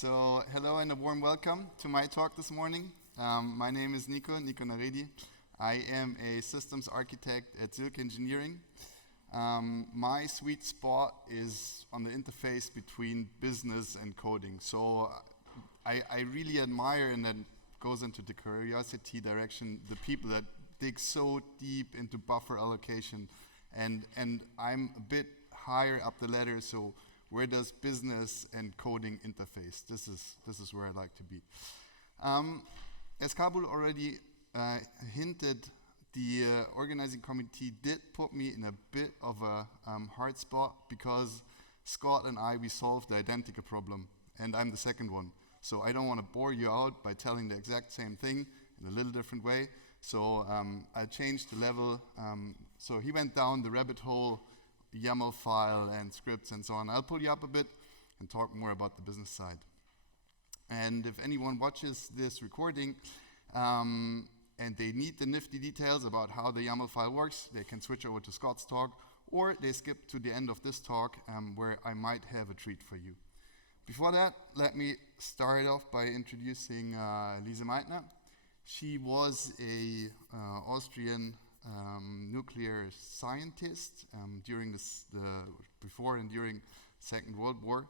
So, hello and a warm welcome to my talk this morning. My name is Niko Naredi. I am a systems architect at Silk Engineering. My sweet spot is on the interface between business and coding. So, I really admire, and that goes into the curiosity direction, the people that dig so deep into buffer allocation. And I'm a bit higher up the ladder, so where does business and coding interface? This is where I like to be. As Kabul already hinted, the organizing committee did put me in a bit of a hard spot because Scott and we solved the identical problem, and I'm the second one. So I don't want to bore you out by telling the exact same thing in a little different way. So I changed the level. So he went down the rabbit hole, YAML file and scripts and so on. I'll pull you up a bit and talk more about the business side. And if anyone watches this recording and they need the nifty details about how the YAML file works, they can switch over to Scott's talk, or they skip to the end of this talk where I might have a treat for you. Before that, let me start off by introducing Lise Meitner. She was a Austrian nuclear scientist during before and during Second World War.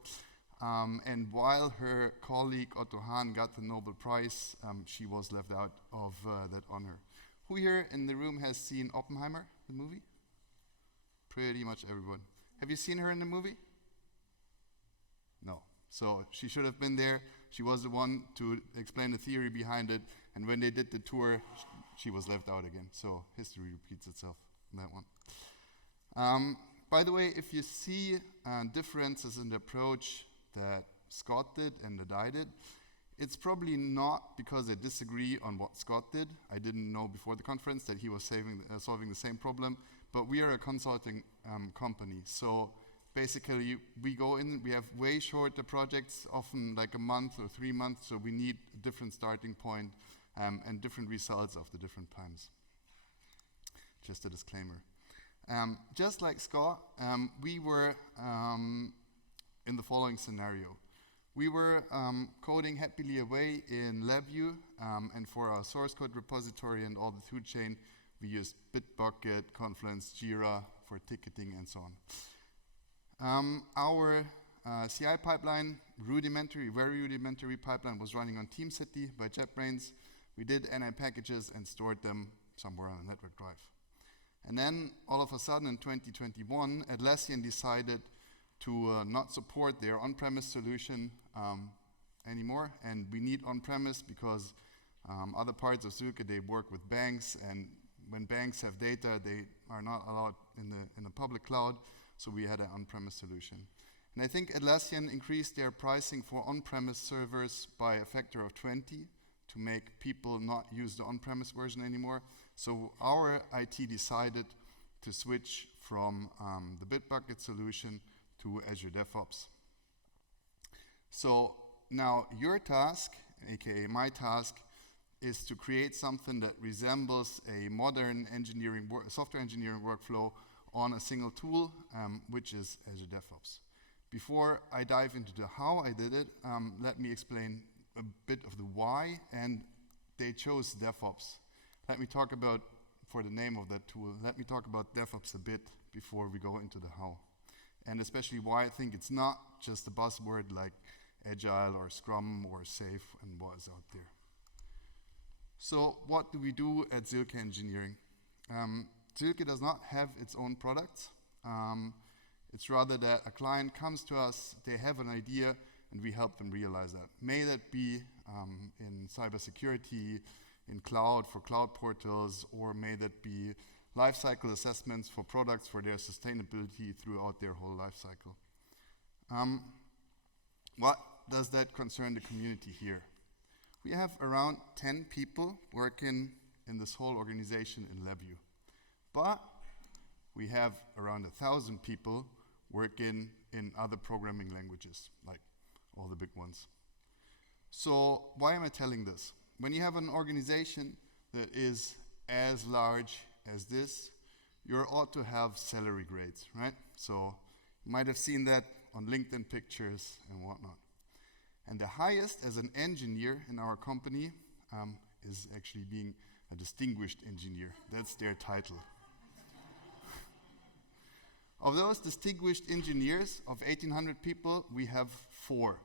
And while her colleague Otto Hahn got the Nobel Prize, she was left out of that honor. Who here in the room has seen Oppenheimer, the movie? Pretty much everyone. Have you seen her in the movie? No. So she should have been there. She was the one to explain the theory behind it. And when they did the tour, she was left out again. So history repeats itself on that one. By the way, if you see differences in the approach that Scott did and that I did, it's probably not because I disagree on what Scott did. I didn't know before the conference that he was solving the same problem. But we are a consulting company. So basically, we go in, we have way shorter projects, often like a month or 3 months, so we need a different starting point and different results of the different times. Just a disclaimer. Just like Scott, we were in the following scenario. We were coding happily away in LabVIEW, and for our source code repository and all the toolchain, we used Bitbucket, Confluence, Jira for ticketing and so on. Our CI pipeline, very rudimentary pipeline, was running on TeamCity by JetBrains. We did NI packages and stored them somewhere on a network drive. And then, all of a sudden, in 2021, Atlassian decided to not support their on-premise solution anymore. And we need on-premise because other parts of Silke, they work with banks, and when banks have data, they are not allowed in the public cloud. So we had an on-premise solution. And I think Atlassian increased their pricing for on-premise servers by a factor of 20 to make people not use the on-premise version anymore. So our IT decided to switch from the Bitbucket solution to Azure DevOps. So now your task, aka my task, is to create something that resembles a modern software engineering workflow on a single tool, which is Azure DevOps. Before I dive into the how I did it, let me explain a bit of the why, and they chose DevOps. Let me talk about, for the name of that tool, let me talk about DevOps a bit before we go into the how. And especially why I think it's not just a buzzword like Agile or Scrum or Safe and what is out there. So what do we do at Silke Engineering? Silke does not have its own products. It's rather that a client comes to us, they have an idea, and we help them realize that. May that be in cybersecurity, in cloud for cloud portals, or may that be lifecycle assessments for products for their sustainability throughout their whole lifecycle. What does that concern the community here? We have around 10 people working in this whole organization in LabVIEW. But we have around 1,000 people working in other programming languages, like all the big ones. So why am I telling this? When you have an organization that is as large as this, you ought to have salary grades, right? So you might have seen that on LinkedIn pictures and whatnot. And the highest as an engineer in our company is actually being a distinguished engineer. That's their title. Of those distinguished engineers, of 1,800 people, we have 4.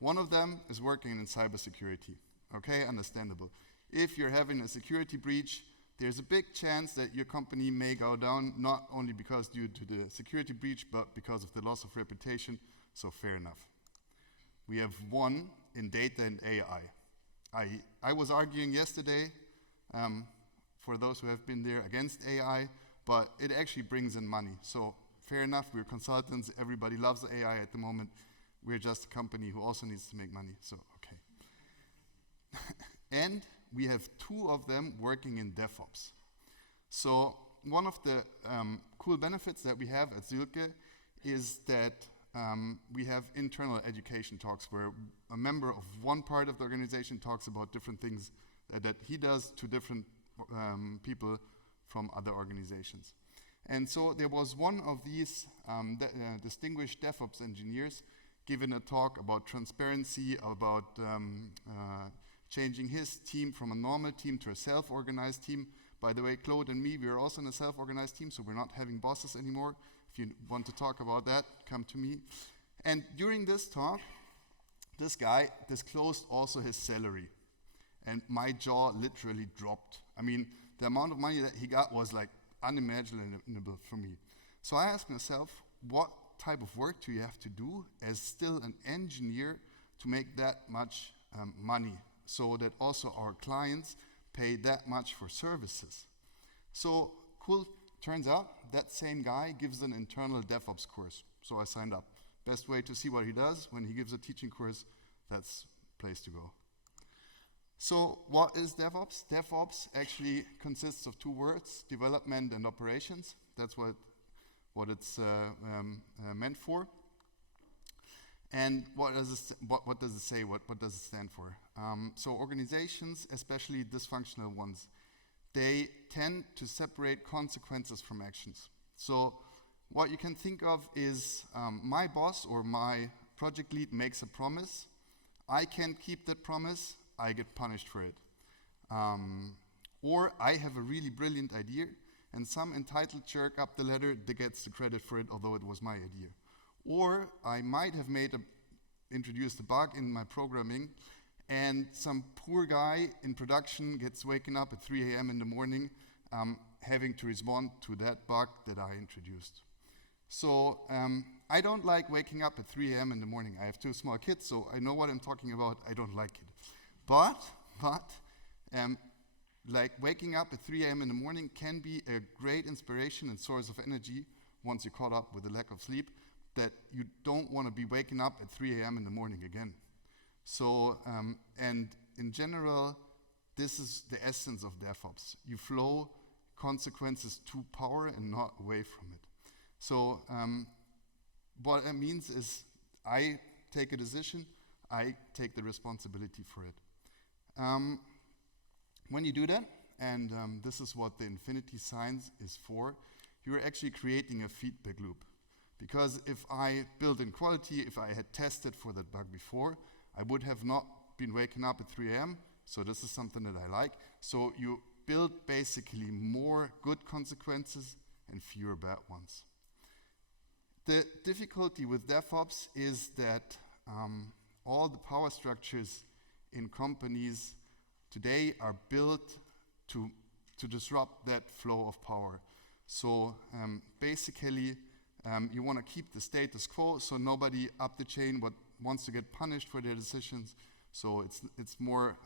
One of them is working in cybersecurity. Okay, understandable. If you're having a security breach, there's a big chance that your company may go down, not only because due to the security breach, but because of the loss of reputation, so fair enough. We have 1 in data and AI. I was arguing yesterday, for those who have been there, against AI, but it actually brings in money. So fair enough, we're consultants, everybody loves AI at the moment. We're just a company who also needs to make money, so okay. And we have 2 of them working in DevOps. So one of the cool benefits that we have at Sylke is that we have internal education talks where a member of one part of the organization talks about different things that he does to different people from other organizations. And so there was one of these distinguished DevOps engineers giving a talk about transparency, about changing his team from a normal team to a self-organized team. By the way, Claude and me, we are also in a self-organized team, so we're not having bosses anymore. If you want to talk about that, come to me. And during this talk, this guy disclosed also his salary. And my jaw literally dropped. I mean, the amount of money that he got was like unimaginable for me. So I asked myself, what type of work do you have to do as still an engineer to make that much money, so that also our clients pay that much for services? So cool, turns out that same guy gives an internal DevOps course. So I signed up. Best way to see what he does when he gives a teaching course, that's the place to go. So what is DevOps? DevOps actually consists of 2 words, development and operations. That's what it's meant for. And what does it say? What does it stand for? So organizations, especially dysfunctional ones, they tend to separate consequences from actions. So what you can think of is my boss or my project lead makes a promise. I can't keep that promise. I get punished for it. Or I have a really brilliant idea and some entitled jerk up the ladder that gets the credit for it, although it was my idea. Or I might have introduced a bug in my programming, and some poor guy in production gets waken up at 3 a.m. in the morning having to respond to that bug that I introduced. So I don't like waking up at 3 a.m. in the morning. I have 2 small kids, so I know what I'm talking about. I don't like it. But like waking up at 3 a.m. in the morning can be a great inspiration and source of energy once you're caught up with a lack of sleep, that you don't want to be waking up at 3 a.m. in the morning again. So, and in general, this is the essence of DevOps. You flow consequences to power and not away from it. So what that means is I take a decision, I take the responsibility for it. When you do that, and this is what the infinity signs is for, you're actually creating a feedback loop. Because if I build in quality, if I had tested for that bug before, I would have not been waking up at 3 a.m., so this is something that I like. So you build basically more good consequences and fewer bad ones. The difficulty with DevOps is that all the power structures in companies today are built to disrupt that flow of power. So basically, you want to keep the status quo, so nobody up the chain wants to get punished for their decisions. So it's more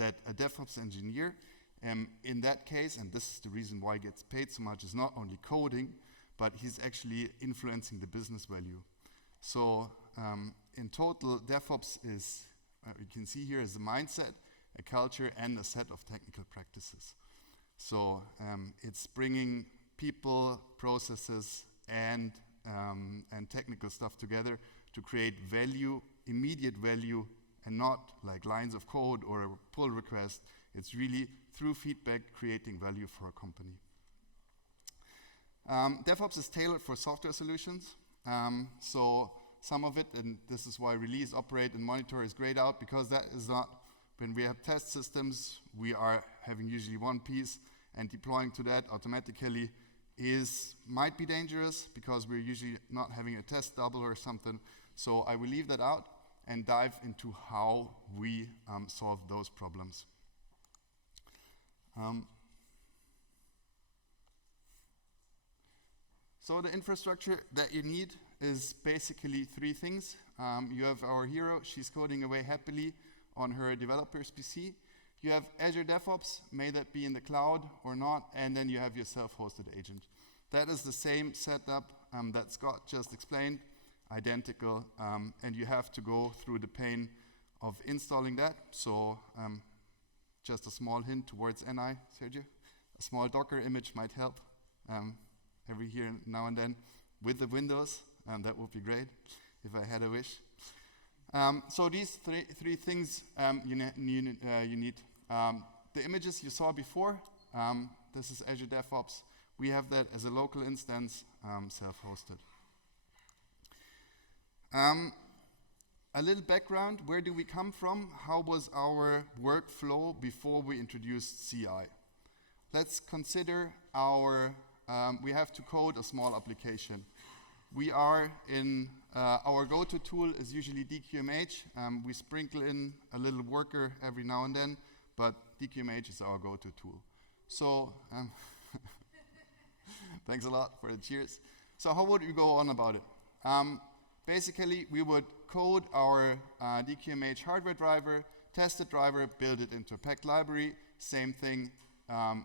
that a DevOps engineer, in that case, and this is the reason why he gets paid so much, is not only coding, but he's actually influencing the business value. So in total, DevOps is, you can see here, is a mindset, a culture, and a set of technical practices. So it's bringing people, processes, and technical stuff together to create value, immediate value, and not like lines of code or a pull request. It's really through feedback creating value for a company. DevOps is tailored for software solutions. So some of it, and this is why release, operate, and monitor is grayed out, because that is not, when we have test systems, we are having usually one piece, and deploying to that automatically might be dangerous, because we're usually not having a test double or something. So I will leave that out and dive into how we solve those problems. So the infrastructure that you need is basically three things. You have our hero, she's coding away happily on her developer's PC. You have Azure DevOps, may that be in the cloud or not, and then you have your self-hosted agent. That is the same setup that Scott just explained, identical, and you have to go through the pain of installing that. So just a small hint towards NI, Sergio. A small Docker image might help every here now and then with the Windows. That would be great if I had a wish. So these three things you need. The images you saw before, this is Azure DevOps. We have that as a local instance, self-hosted. A little background, where do we come from? How was our workflow before we introduced CI? Let's consider we have to code a small application. We are in, our go-to tool is usually DQMH. We sprinkle in a little worker every now and then, but DQMH is our go-to tool. So, thanks a lot for the cheers. So how would we go on about it? Basically, we would code our DQMH hardware driver, test the driver, build it into a packed library. Same thing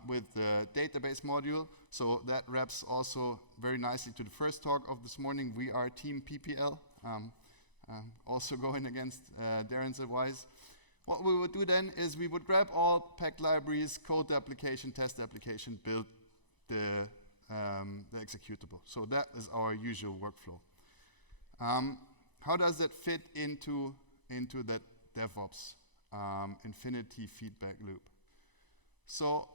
with the database module. So that wraps also very nicely to the first talk of this morning. We are Team PPL, also going against Darren's advice. What we would do then is we would grab all packed libraries, code the application, test the application, build the executable. So that is our usual workflow. How does it fit into that DevOps infinity feedback loop? So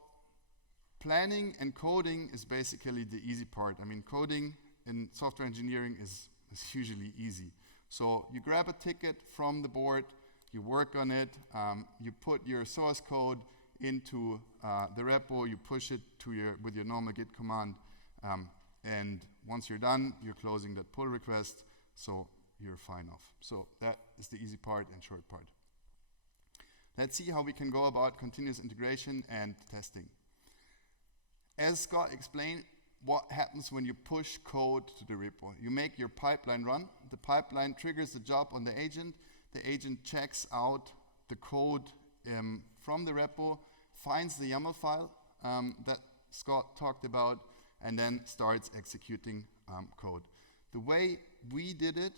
planning and coding is basically the easy part. I mean, coding in software engineering is usually easy. So you grab a ticket from the board, you work on it, you put your source code into the repo, you push it to with your normal git command, and once you're done, you're closing that pull request, so you're fine off. So that is the easy part and short part. Let's see how we can go about continuous integration and testing. As Scott explained, what happens when you push code to the repo? You make your pipeline run. The pipeline triggers the job on the agent. The agent checks out the code from the repo, finds the YAML file that Scott talked about, and then starts executing code. The way we did it,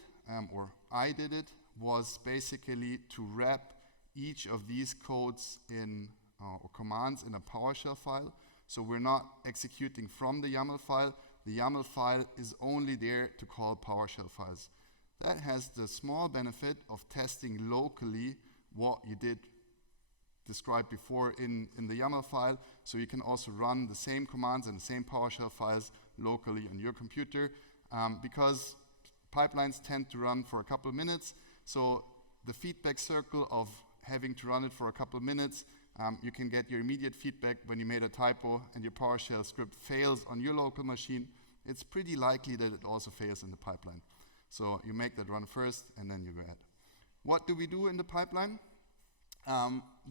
or I did it, was basically to wrap each of these codes or commands in a PowerShell file. So we're not executing from the YAML file. The YAML file is only there to call PowerShell files. That has the small benefit of testing locally what you did describe before in the YAML file. So you can also run the same commands and the same PowerShell files locally on your computer, because pipelines tend to run for a couple of minutes. So the feedback circle of having to run it for a couple of minutes, you can get your immediate feedback when you made a typo and your PowerShell script fails on your local machine. It's pretty likely that it also fails in the pipeline. So you make that run first and then you go ahead. What do we do in the pipeline?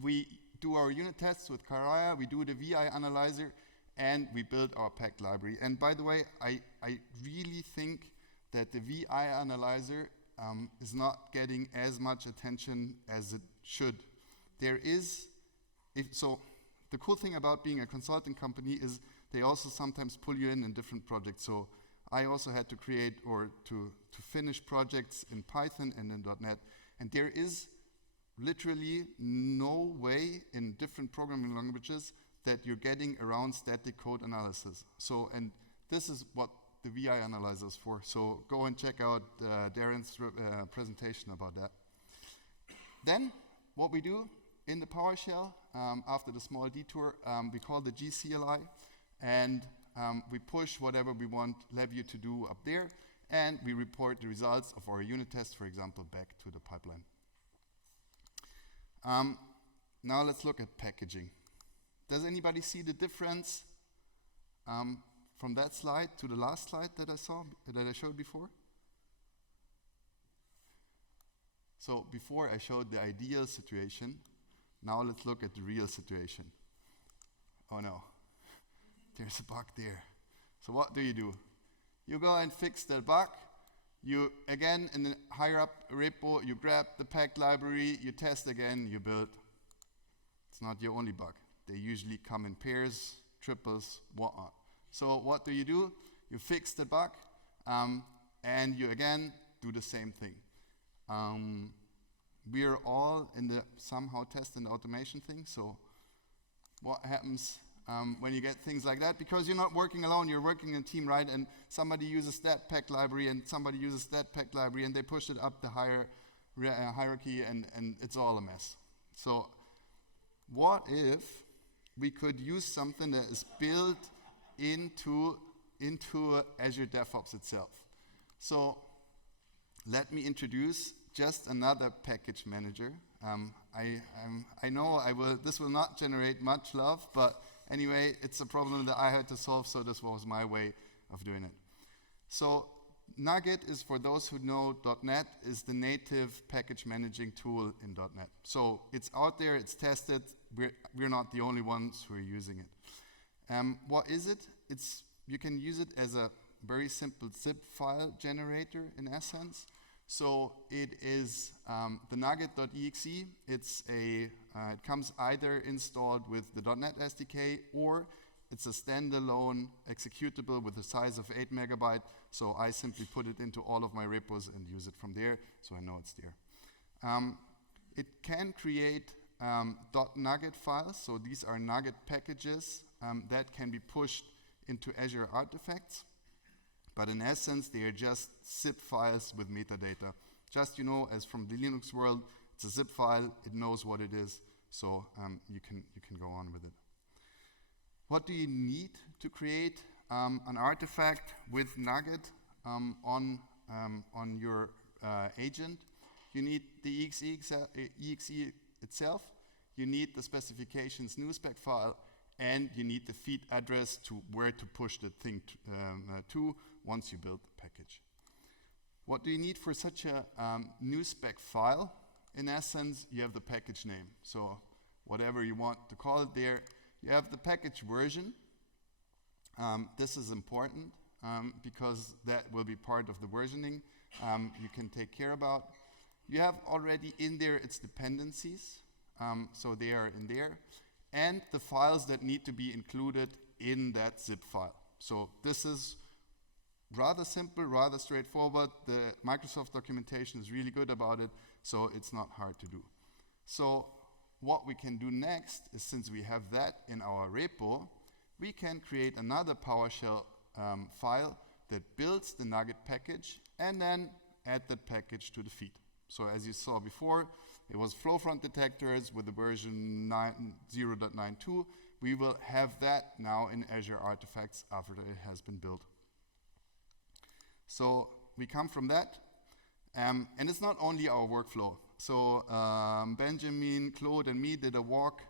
We do our unit tests with Karaya, we do the VI analyzer, and we build our packed library. And by the way, I really think that the VI analyzer is not getting as much attention as it should. So the cool thing about being a consulting company is they also sometimes pull you in different projects. So I also had to create or to finish projects in Python and in .NET. And there is literally no way in different programming languages that you're getting around static code analysis. So, and this is what the VI analyzer is for. So go and check out Darren's presentation about that. Then what we do in the PowerShell, after the small detour, we call the gCLI, and we push whatever we want LabVIEW to do up there, and we report the results of our unit test, for example, back to the pipeline. Now let's look at packaging. Does anybody see the difference from that slide to the last slide that I showed before? So before I showed the ideal situation, now let's look at the real situation. Oh no, there's a bug there. So what do? You go and fix that bug. You, again, in the higher up repo, you grab the packed library, you test again, you build. It's not your only bug. They usually come in pairs, triples, whatnot. So what do? You fix the bug, and you again do the same thing. We are all in the somehow test and automation thing. So what happens when you get things like that? Because you're not working alone, you're working in a team, right? And somebody uses that packed library and somebody uses that packed library and they push it up the hierarchy and it's all a mess. So what if we could use something that is built into Azure DevOps itself? So let me introduce just another package manager. I know this will not generate much love, but anyway, it's a problem that I had to solve, so this was my way of doing it. So NuGet is, for those who know .NET, is the native package managing tool in .NET. So it's out there, it's tested, we're not the only ones who are using it. What is it? You can use it as a very simple zip file generator in essence. So it is the NuGet.exe. It comes either installed with the .NET SDK or it's a standalone executable with a size of 8 megabytes. So I simply put it into all of my repos and use it from there, so I know it's there. It can create .NuGet files. So these are NuGet packages that can be pushed into Azure artifacts. But in essence, they are just zip files with metadata. Just, as from the Linux world, it's a zip file, it knows what it is, so you can go on with it. What do you need to create an artifact with NuGet on your agent? You need the exe itself, you need the specifications NuSpec file, and you need the feed address to where to push the thing to once you build the package. What do you need for such a NuSpec file? In essence, you have the package name. So whatever you want to call it there. You have the package version. This is important because that will be part of the versioning you can take care about. You have already in there its dependencies. So they are in there. And the files that need to be included in that zip file. So this is rather simple, rather straightforward. The Microsoft documentation is really good about it, so it's not hard to do. So what we can do next is, since we have that in our repo, we can create another PowerShell file that builds the NuGet package and then add that package to the feed. So as you saw before, it was flow front detectors with the version 0.92. We will have that now in Azure Artifacts after it has been built. So we come from that, and it's not only our workflow. So Benjamin, Claude, and me did a walk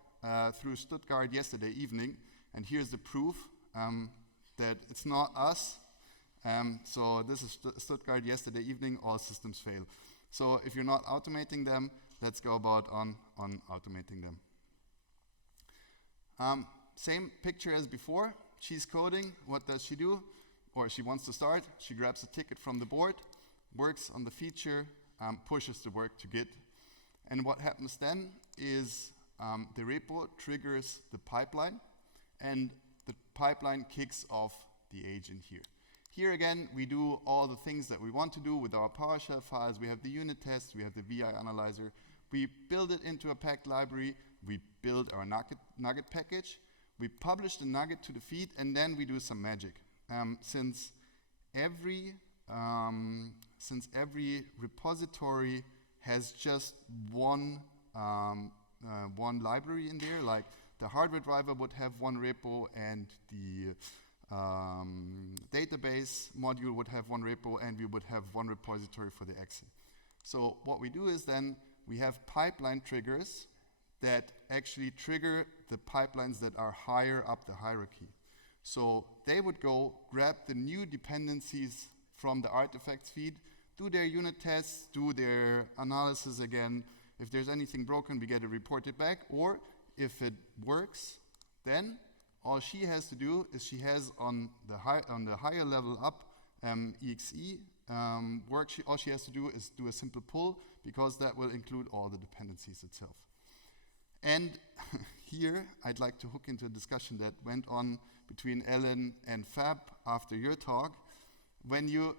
through Stuttgart yesterday evening, and here's the proof that it's not us. So this is Stuttgart yesterday evening, all systems fail. So if you're not automating them, let's go about on automating them. Same picture as before. She's coding. What does she do? Or she wants to start. She grabs a ticket from the board, works on the feature, pushes the work to Git. And what happens then is the repo triggers the pipeline, and the pipeline kicks off the agent here. Here again, we do all the things that we want to do with our PowerShell files. We have the unit test, we have the VI analyzer. We build it into a packed library. We build our NuGet package. We publish the NuGet to the feed, and then we do some magic. Since every repository has just one library in there, like the hardware driver would have one repo, and the database module would have one repo, and we would have one repository for the exe. So what we do is then we have pipeline triggers that actually trigger the pipelines that are higher up the hierarchy. So they would go grab the new dependencies from the artifacts feed, do their unit tests, do their analysis again. If there's anything broken, we get it reported back. Or if it works, then all she has to do is she has on the higher level up exe work. All she has to do is do a simple pull, because that will include all the dependencies itself. And here I'd like to hook into a discussion that went on between Ellen and Fab after your talk. When you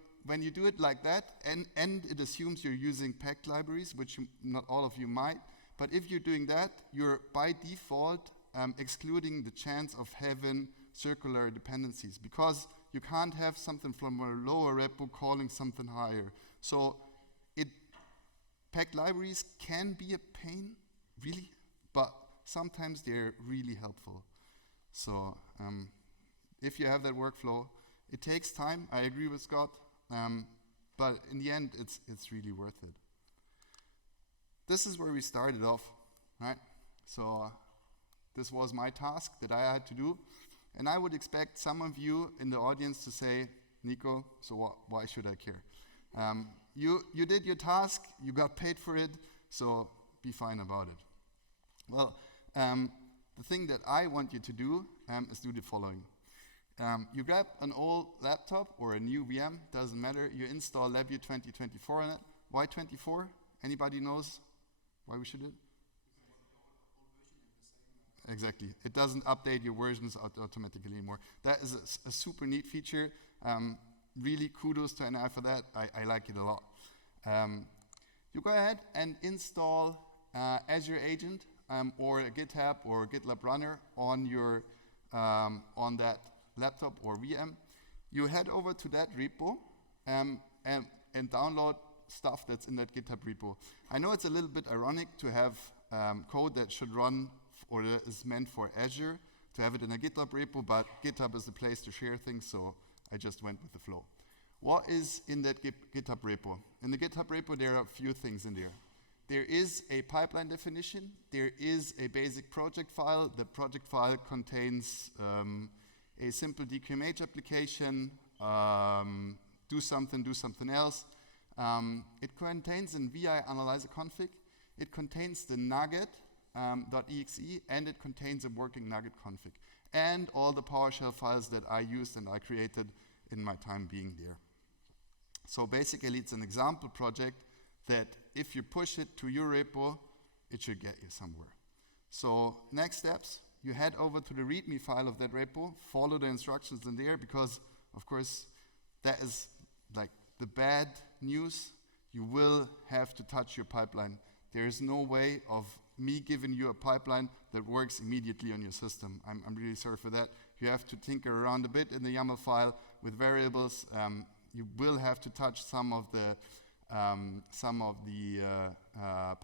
do it like that, and it assumes you're using packed libraries, which not all of you might, but if you're doing that, you're by default excluding the chance of having circular dependencies, because you can't have something from a lower repo calling something higher. So packed libraries can be a pain, really, but sometimes they're really helpful. So if you have that workflow, it takes time. I agree with Scott, but in the end, it's really worth it. This is where we started off, right? So this was my task that I had to do, and I would expect some of you in the audience to say, Niko, so why should I care? You did your task, you got paid for it, so be fine about it. Well, the thing that I want you to do is do the following. You grab an old laptop or a new VM, doesn't matter. You install LabVIEW 2024 on it. Why 24? Anybody knows why we should do it? Exactly. It doesn't update your versions automatically anymore. That is a super neat feature. Really kudos to NI for that. I like it a lot. You go ahead and install Azure Agent or a GitHub or GitLab runner on your on that laptop or VM. You head over to that repo and download stuff that's in that GitHub repo. I know it's a little bit ironic to have code that should run or is meant for Azure to have it in a GitLab repo, but GitHub is the place to share things, so I just went with the flow. What is in that GitHub repo? In the GitHub repo, there are a few things in there. There is a pipeline definition. There is a basic project file. The project file contains a simple DQMH application, do something else. It contains a VI analyzer config. It contains the NuGet .exe, and it contains a working NuGet config, and all the PowerShell files that I used and I created in my time being there. So basically, it's an example project that if you push it to your repo, it should get you somewhere. So next steps, you head over to the README file of that repo, follow the instructions in there, because of course that is like the bad news. You will have to touch your pipeline. There is no way of me giving you a pipeline that works immediately on your system. I'm really sorry for that. You have to tinker around a bit in the YAML file with variables. You will have to touch some of the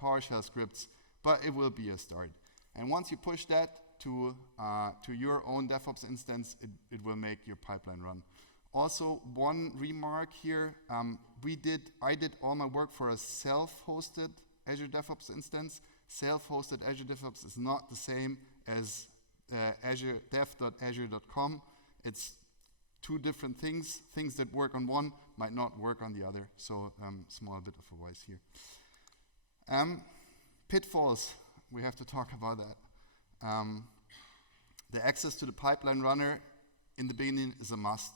PowerShell scripts, but it will be a start. And once you push that to your own DevOps instance, it will make your pipeline run. Also, one remark here, I did all my work for a self-hosted Azure DevOps instance. Self-hosted Azure DevOps is not the same as Azure dev.azure.com. It's two different things. Things that work on one might not work on the other. So small bit of a voice here. Pitfalls, we have to talk about that. The access to the pipeline runner in the beginning is a must.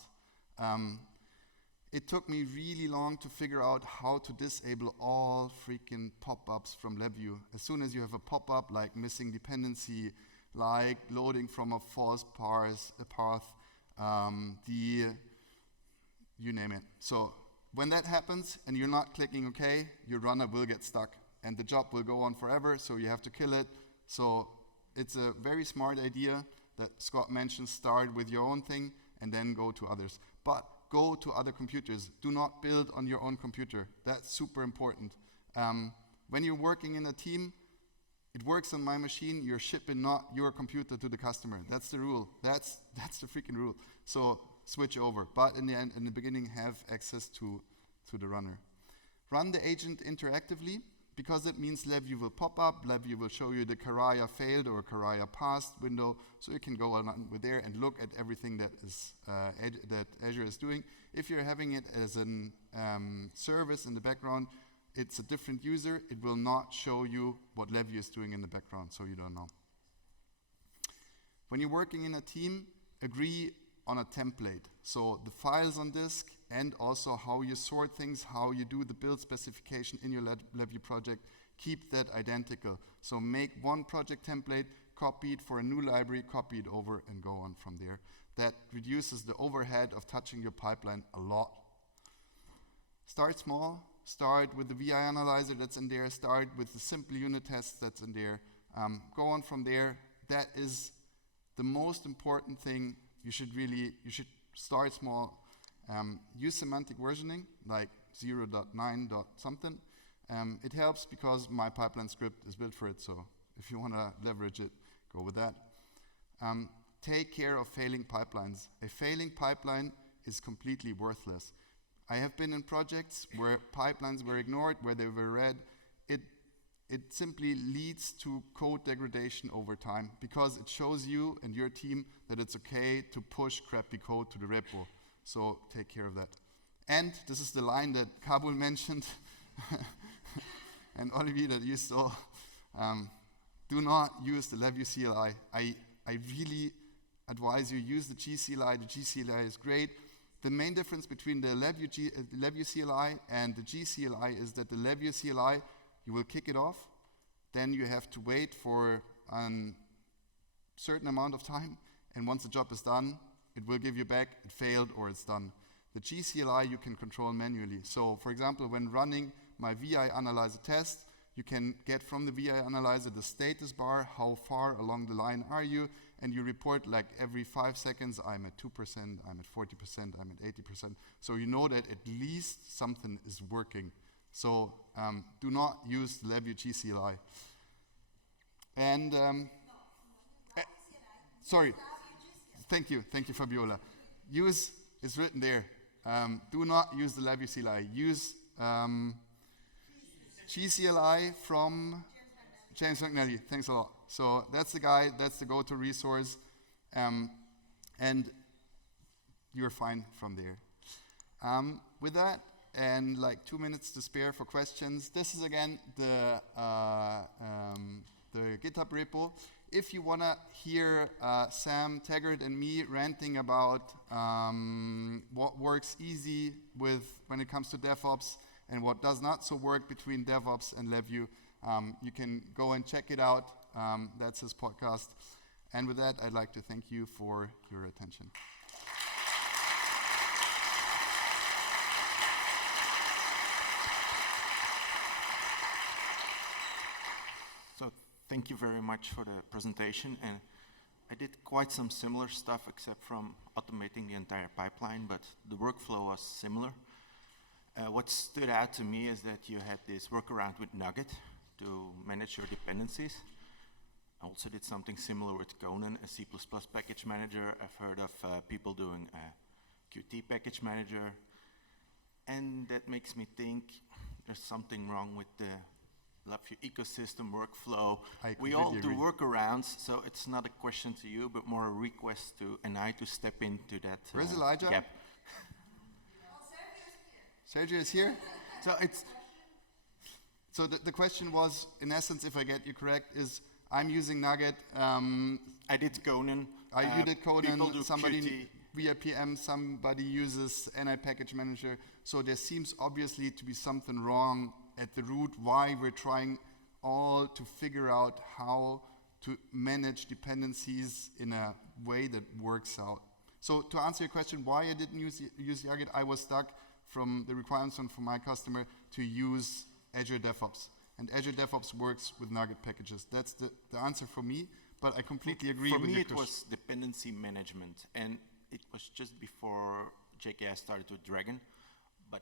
It took me really long to figure out how to disable all freaking pop-ups from LabVIEW. As soon as you have a pop-up like missing dependency, like loading from a false path, you name it. So when that happens and you're not clicking OK, your runner will get stuck and the job will go on forever, so you have to kill it. So it's a very smart idea that Scott mentioned, start with your own thing and then go to others. But go to other computers. Do not build on your own computer. That's super important. When you're working in a team, it works on my machine, you're shipping not your computer to the customer. That's the rule. That's the freaking rule. So switch over. But in the end, in the beginning, have access to the runner. Run the agent interactively, because it means LabVIEW will pop up. LabVIEW will show you the Karaya failed or Karaya passed window, so you can go on with there and look at everything that is that Azure is doing. If you're having it as a service in the background, it's a different user. It will not show you what LabVIEW is doing in the background, so you don't know. When you're working in a team, agree on a template. So the files on disk and also how you sort things, how you do the build specification in your LabVIEW project, keep that identical. So make one project template, copy it for a new library, copy it over, and go on from there. That reduces the overhead of touching your pipeline a lot. Start small. Start with the VI analyzer that's in there. Start with the simple unit tests that's in there. Go on from there. That is the most important thing. You should start small. Use semantic versioning, like 0.9. something. It helps because my pipeline script is built for it, so if you want to leverage it, go with that. Take care of failing pipelines. A failing pipeline is completely worthless. I have been in projects where pipelines were ignored, where they were read. It simply leads to code degradation over time because it shows you and your team that it's okay to push crappy code to the repo. So take care of that. And this is the line that Kabul mentioned and Olivier that you saw. Do not use the LabVIEW CLI. I really advise you use the gCLI. The gCLI is great. The main difference between the LabVIEW CLI and the gCLI is that the LabVIEW CLI, you will kick it off, then you have to wait for a certain amount of time, and once the job is done, it will give you back, it failed or it's done. The gCLI you can control manually. So for example, when running my VI analyzer test, you can get from the VI analyzer the status bar, how far along the line are you, and you report like every 5 seconds, I'm at 2%, I'm at 40%, I'm at 80%. So you know that at least something is working. So do not use the LabVIEW gCLI. And sorry, thank you, Fabiola. Use, it's written there. Do not use the LabVIEW CLI. Use gCLI from James McNally. Thanks a lot. So that's the guy, that's the go-to resource, and you're fine from there. With that, and like 2 minutes to spare for questions, this is again the GitHub repo. If you want to hear Sam Taggart and me ranting about what works easy when it comes to DevOps and what does not so work between DevOps and LabVIEW, you can go and check it out. That's his podcast. And with that, I'd like to thank you for your attention. So thank you very much for the presentation. And I did quite some similar stuff except from automating the entire pipeline, but the workflow was similar. What stood out to me is that you had this workaround with NuGet to manage your dependencies. I also did something similar with Conan, a C++ package manager. I've heard of people doing a Qt package manager. And that makes me think there's something wrong with the LabVIEW ecosystem workflow. We all do workarounds, so it's not a question to you, but more a request to NI to step into that Where's Elijah? gap. Sergio is here? So the question was, in essence, if I get you correct, is I'm using NuGet. I did Conan. You did Conan. Somebody Qt. VIPM. Somebody uses NI Package Manager. So there seems obviously to be something wrong at the root. Why we're trying all to figure out how to manage dependencies in a way that works out. So to answer your question, why I didn't use NuGet, I was stuck from the requirements from my customer to use Azure DevOps. And Azure DevOps works with NuGet packages. That's the answer for me, but I completely agree with you. For me, it was dependency management, and it was just before JKI started with Dragon. But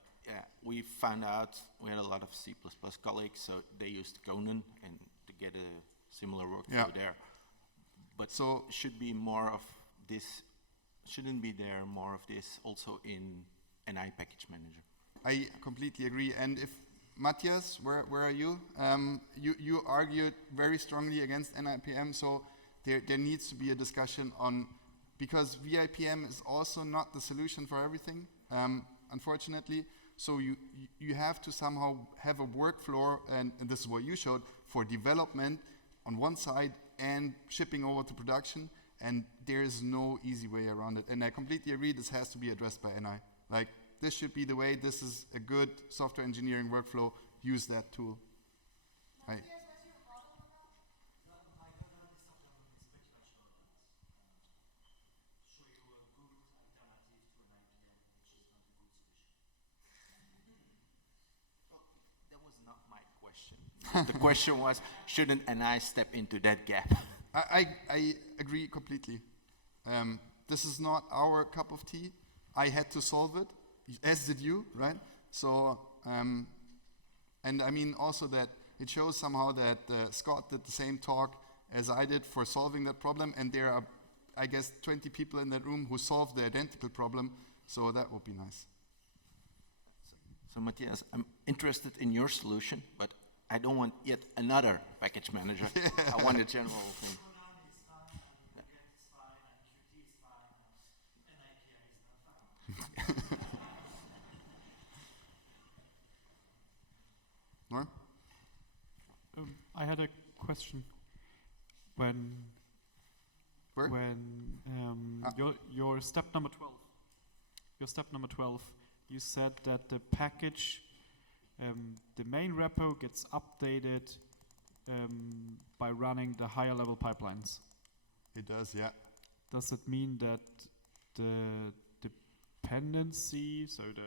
we found out, we had a lot of C++ colleagues, so they used Conan, and to get a similar workflow Yeah. there. But So- should be more of this, shouldn't be there more of this also in NI package manager? I completely agree. And if Matthias, where are you? You argued very strongly against NIPM, so there needs to be a discussion on, because VIPM is also not the solution for everything, unfortunately. So you have to somehow have a workflow, and this is what you showed, for development on one side and shipping over to production, and there is no easy way around it. And I completely agree, this has to be addressed by NI. Like, this should be the way, this is a good software engineering workflow, use that tool. Right. That was not my question. The question was, shouldn't NI step into that gap? I agree completely. This is not our cup of tea. I had to solve it, as did you, right? So, and I mean also that it shows somehow that Scott did the same talk as I did for solving that problem, and there are, I guess, 20 people in that room who solved the identical problem, so that would be nice. So Matthias, I'm interested in your solution, but I don't want yet another package manager. I want a general thing. Norm? I had a question. When Where? your step number 12, you said that the package, the main repo gets updated by running the higher level pipelines. It does, yeah. Does it mean that the dependency, so the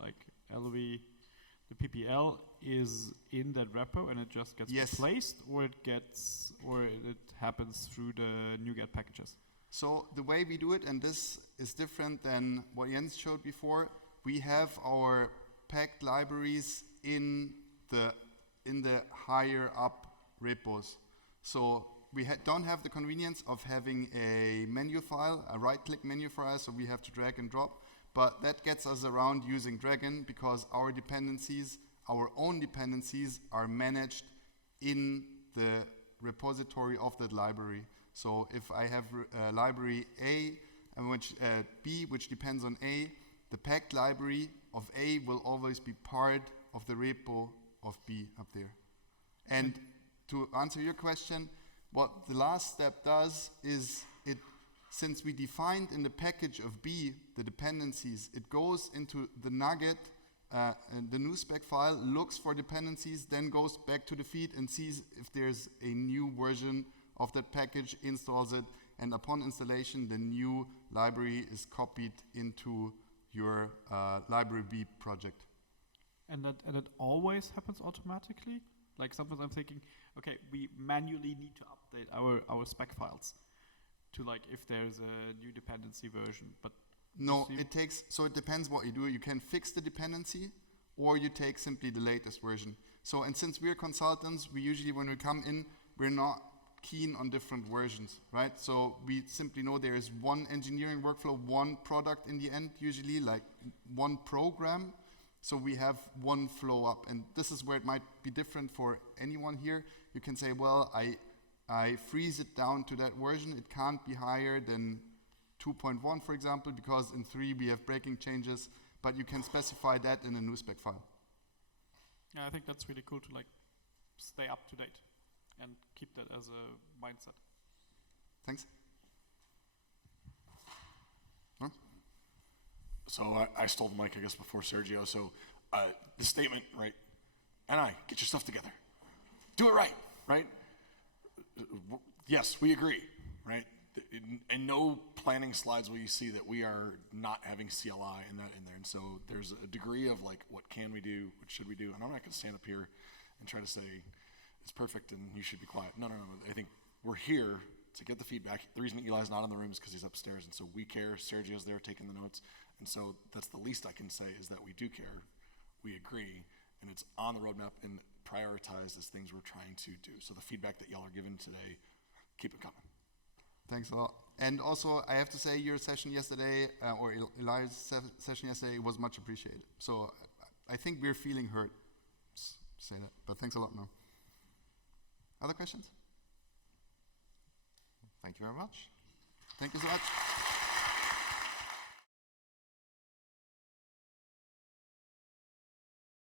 like LV, the PPL is in that repo and it just gets Yes. replaced, or it happens through the NuGet packages? So the way we do it, and this is different than what Jens showed before, we have our packed libraries in the higher up repos. So we don't have the convenience of having a menu file, a right-click menu file, so we have to drag and drop. But that gets us around using Dragon because our dependencies, our own dependencies, are managed in the repository of that library. So if I have library A and B, which depends on A, the packed library of A will always be part of the repo of B up there. And to answer your question, what the last step does is since we defined in the package of B the dependencies, it goes into the NuGet, the new spec file, looks for dependencies, then goes back to the feed and sees if there's a new version of that package, installs it, and upon installation, the new library is copied into your library B project. And that always happens automatically? Like sometimes I'm thinking, okay, we manually need to update our spec files to like if there's a new dependency version, but no, it depends what you do. You can fix the dependency or you take simply the latest version. So, and since we're consultants, we usually, when we come in, we're not keen on different versions, right? So we simply know there is one engineering workflow, one product in the end, usually like one program. So we have one flow up, and this is where it might be different for anyone here. You can say, well, I freeze it down to that version. It can't be higher than 2.1, for example, because in 3 we have breaking changes, but you can specify that in a new spec file. yeah, I think that's really cool to like stay up to date and keep that as a mindset. Thanks. Huh? So I stole the mic, I guess, before Sergio. So the statement, right? NI, get your stuff together. Do it right, right? Yes, we agree, right? In no planning slides will you see that we are not having CLI and that in there. And so there's a degree of like, what can we do? What should we do? And I'm not going to stand up here and try to say it's perfect and you should be quiet. No. I think we're here to get the feedback. The reason Eli's not in the room is because he's upstairs. And so we care. Sergio's there taking the notes. And so that's the least I can say is that we do care. We agree. And it's on the roadmap. And prioritized as things we're trying to do. So the feedback that y'all are giving today, keep it coming. Thanks a lot. And also, I have to say, your session yesterday, or Eli's session yesterday, was much appreciated. So I think we're feeling heard. Say that. But thanks a lot, man. Other questions? Thank you very much. Thank you so much.